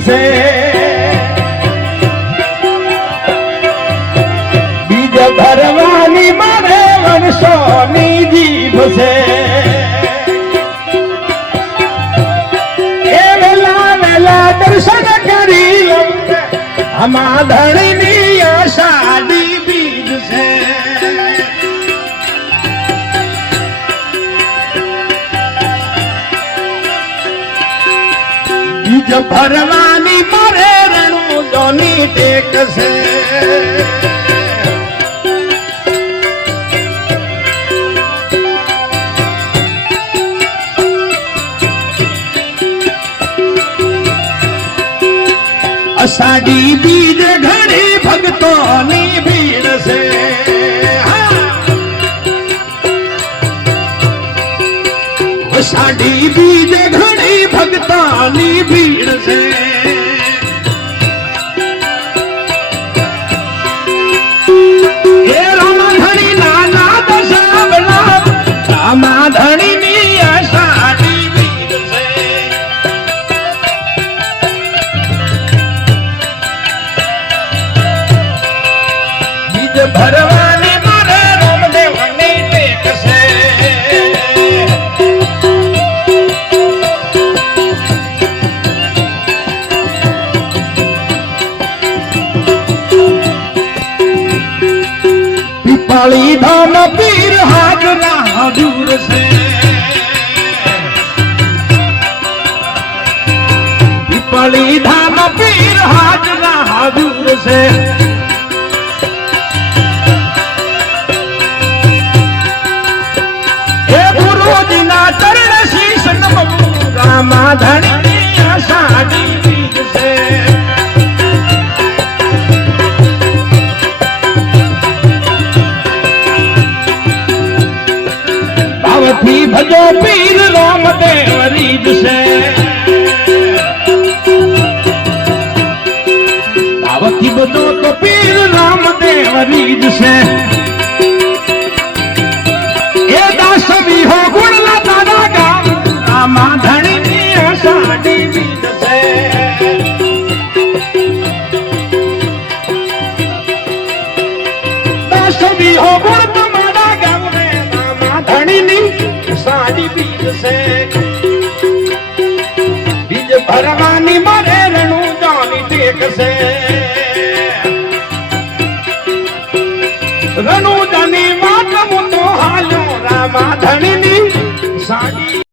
છે બીજ ભરવાની મારે વર્ષોની જીભ છે એ વેલા વેલા દર્શન કરી લઉં આમાં ધણીની આષાઢી બીજ છે બીજ ભરવાની મારે રણું જોની ટેક છે અષાઢી બીજ ઘણી ભક્તોની ભીડ છે અષાઢી બીજ ઘણી ભક્તોની ભીડ છે એ રામાધણી નાના દશાબલા રામાધણીની અષાઢી બીજ છે બીજ ભરવાની મારે રામદેવની ટેક છે પીપળી ધામ પીર હાજરા હજુર છે પીપળી ધામ પીર હાજરા હજુર છે એ ગુરુજીના ચરણ શીશ નમવું રામાધણીની આષાઢી બીજ છે ભાવથી ભજો પીર રામદેવ રીજ છે ભાવથી ભજો તો પીર રામદેવ રીજ છે એ દાસવી હો ગુણલા દાદા ગામ રામાધણીની આષાઢી બીજ છે દાસવી હો ગુણ તમારા ગામ રે રામાધણીની આષાઢી બીજ છે બીજ ભરવાની મારે રણું જાની ટેક છે રણું જાની વાત હું તો હાલ્યો રામાધણીની આષાઢી